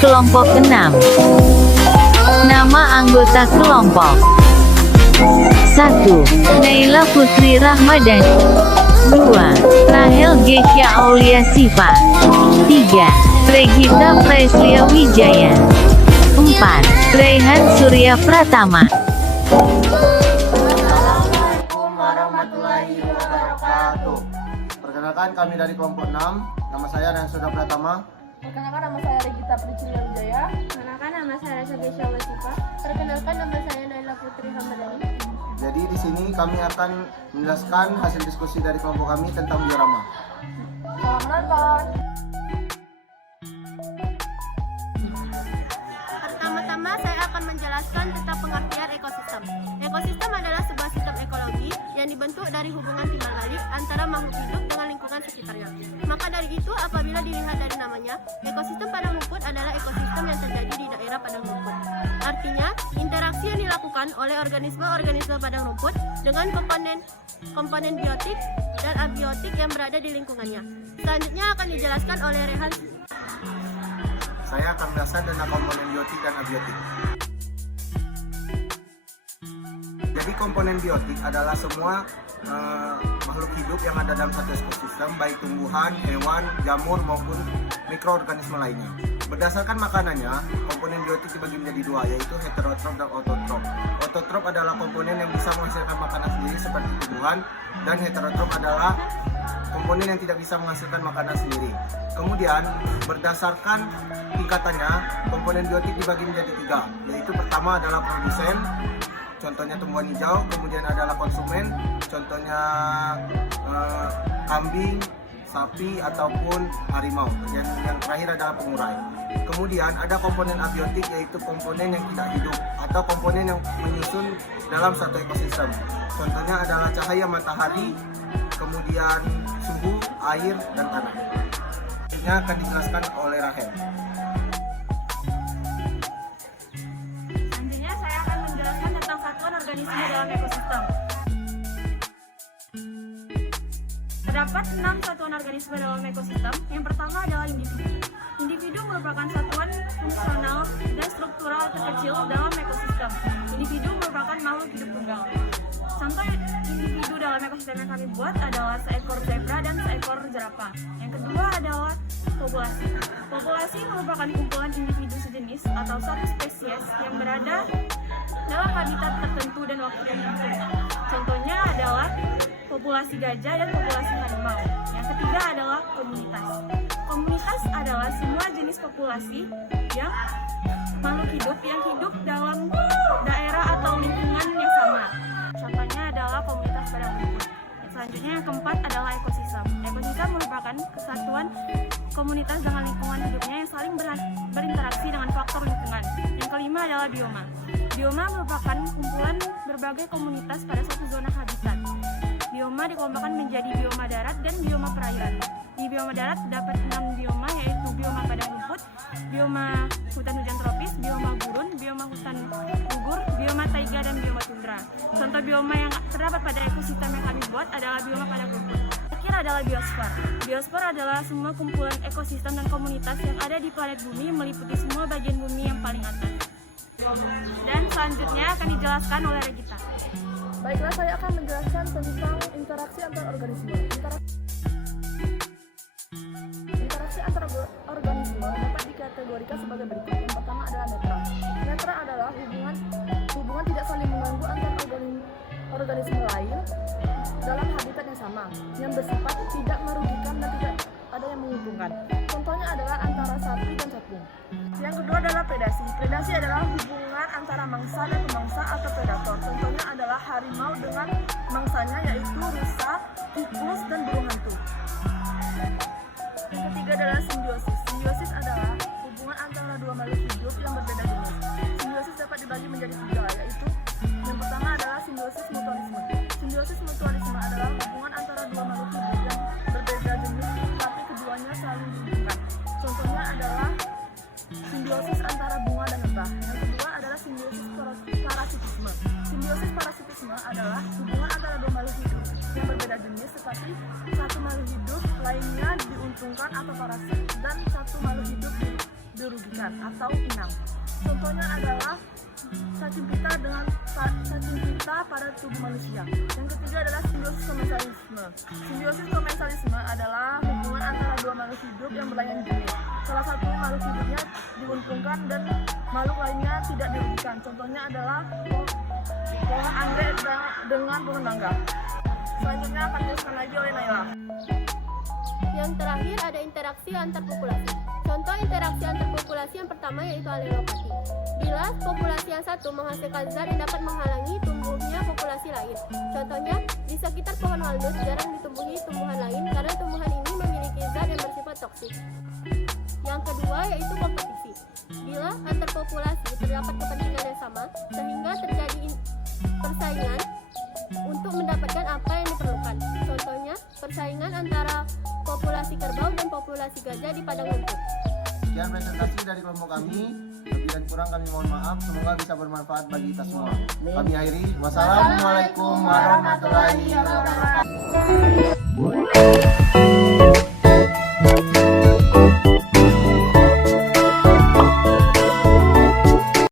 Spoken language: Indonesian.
Kelompok 6. Nama anggota kelompok: 1. Naila Putri Rahmadani. 2. Rahel Gesya Aulia Siva. 3. Regita Preslia Wijaya. 4. Raihan Surya Pratama. Assalamualaikum warahmatullahi wabarakatuh. Perkenalkan, kami dari kelompok 6. Nama saya dan Surya Pratama. Perkenalkan, nama saya Regita Priscilia Wijaya. Perkenalkan, nama saya Raisa Gesya Aulia Siva. Perkenalkan, nama saya Naila Putri Rahmadani. Jadi di sini kami akan menjelaskan hasil diskusi dari kelompok kami tentang diorama. Selamat menonton. Pertama-tama saya akan menjelaskan tentang pengertian ekosistem. Ekosistem adalah sebuah sistem ekologi yang dibentuk dari hubungan timbal balik antara makhluk hidup dengan lingkungan sekitarnya. Maka dari itu, apabila dilihat dari namanya, ekosistem padang rumput adalah ekosistem yang terjadi di daerah padang rumput. Artinya, interaksi yang dilakukan oleh organisme-organisme padang rumput dengan komponen biotik dan abiotik yang berada di lingkungannya. Selanjutnya akan dijelaskan oleh Rehan. Saya akan menjelaskan tentang komponen biotik dan abiotik. Jadi komponen biotik adalah semua makhluk hidup yang ada dalam satu ekosistem, baik tumbuhan, hewan, jamur maupun mikroorganisme lainnya. Berdasarkan makanannya, komponen biotik dibagi menjadi dua, yaitu heterotrof dan autotrof. Autotrof adalah komponen yang bisa menghasilkan makanan sendiri seperti tumbuhan, dan heterotrof adalah komponen yang tidak bisa menghasilkan makanan sendiri. Kemudian, berdasarkan tingkatannya, komponen biotik dibagi menjadi tiga, yaitu pertama adalah produsen, contohnya tumbuhan hijau, kemudian adalah konsumen, contohnya kambing, sapi ataupun harimau, dan yang terakhir adalah pengurai. Kemudian ada komponen abiotik, yaitu komponen yang tidak hidup atau komponen yang menyusun dalam satu ekosistem. Contohnya adalah cahaya matahari, kemudian suhu, air, dan tanah. Ini akan dijelaskan oleh Rahel. Selanjutnya saya akan menjelaskan tentang satuan organisme dalam ekosistem. Terdapat 6 satuan organisme dalam ekosistem. Yang pertama adalah individu. Individu merupakan satuan fungsional dan struktural terkecil dalam ekosistem. Individu merupakan makhluk hidup tunggal. Contoh individu dalam ekosistem yang kami buat adalah seekor zebra dan seekor jerapah. Yang kedua adalah populasi. Populasi merupakan kumpulan individu sejenis atau satu spesies yang berada dalam habitat tertentu dan waktu tertentu. Contohnya adalah populasi gajah dan populasi harimau. Yang ketiga adalah komunitas. Komunitas adalah semua jenis populasi yang makhluk hidup yang hidup dalam daerah atau lingkungan yang sama. Contohnya adalah komunitas padang rumput. Selanjutnya yang keempat adalah ekosistem. Ekosistem merupakan kesatuan komunitas dengan lingkungan hidupnya yang saling berinteraksi dengan faktor lingkungan. Yang kelima adalah bioma. Bioma merupakan kumpulan berbagai komunitas pada suatu zona habitat. Bioma dikelompokkan menjadi bioma darat dan bioma perairan. Di bioma darat terdapat 6 bioma, yaitu bioma padang rumput, bioma hutan hujan tropis, bioma gurun, bioma hutan gugur, bioma taiga, dan bioma tundra. Contoh bioma yang terdapat pada ekosistem yang kami buat adalah bioma padang rumput. Terakhir adalah biosfer. Biosfer adalah semua kumpulan ekosistem dan komunitas yang ada di planet bumi, meliputi semua bagian bumi yang paling atas. Dan selanjutnya akan dijelaskan oleh Regita. Baiklah, saya akan menjelaskan tentang interaksi antar organisme. Interaksi antar organisme dapat dikategorikan sebagai berikut. Yang pertama adalah netral. Netral adalah hubungan tidak saling mengganggu antar organisme lain dalam habitat yang sama, yang bersifat tidak merugikan dan tidak ada yang menguntungkan. Contohnya adalah antara sapi dan capung. Yang kedua adalah predasi. Predasi adalah hubungan antara mangsa dan pemangsa atau predator. Contohnya adalah harimau dengan mangsanya, yaitu rusa, tikus, dan burung hantu. Yang ketiga adalah simbiosis. Simbiosis adalah hubungan antara dua makhluk hidup yang berbeda jenis. Simbiosis dapat dibagi menjadi tiga, yaitu yang pertama adalah simbiosis mutualisme. Simbiosis mutualisme adalah hubungan antara dua makhluk hidup yang berbeda jenis, tapi keduanya saling menguntungkan. Contohnya adalah simbiosis antara bunga dan lebah. Yang kedua adalah simbiosis parasitisme. Simbiosis parasitisme adalah hubungan antara dua makhluk hidup yang berbeda jenis, tetapi satu makhluk hidup lainnya diuntungkan atau parasit, dan satu makhluk hidup dirugikan atau inang. Contohnya adalah cacing pita pada tubuh manusia. Yang ketiga adalah simbiosis komensalisme. Simbiosis komensalisme adalah hubungan antara dua makhluk hidup yang berlayan jenis. Salah satu makhluk hidupnya diuntungkan dan makhluk lainnya tidak dirugikan. Contohnya adalah pohon anggrek dengan pohon mangga. Selanjutnya akan dijelaskan lagi oleh Naila. Yang terakhir ada interaksi antar populasi. Contoh interaksi antar populasi yang pertama yaitu alelopati. Bila populasi yang satu menghasilkan zat yang dapat menghalangi tumbuhnya populasi lain. Contohnya, di sekitar pohon walnut jarang ditumbuhi tumbuhan lain karena tumbuhan ini memiliki zat yang bersifat toksik. Yang kedua yaitu kompetisi. Bila antar populasi terdapat kepentingan yang sama sehingga terjadi persaingan untuk mendapatkan apa yang diperlukan. Contohnya, persaingan antara populasi kerbau dan populasi gajah di padang rumput. Sekian presentasi dari kelompok kami. Lebih dan kurang kami mohon maaf. Semoga bisa bermanfaat bagi kita semua. Kami akhiri. Wassalamualaikum warahmatullahi wabarakatuh.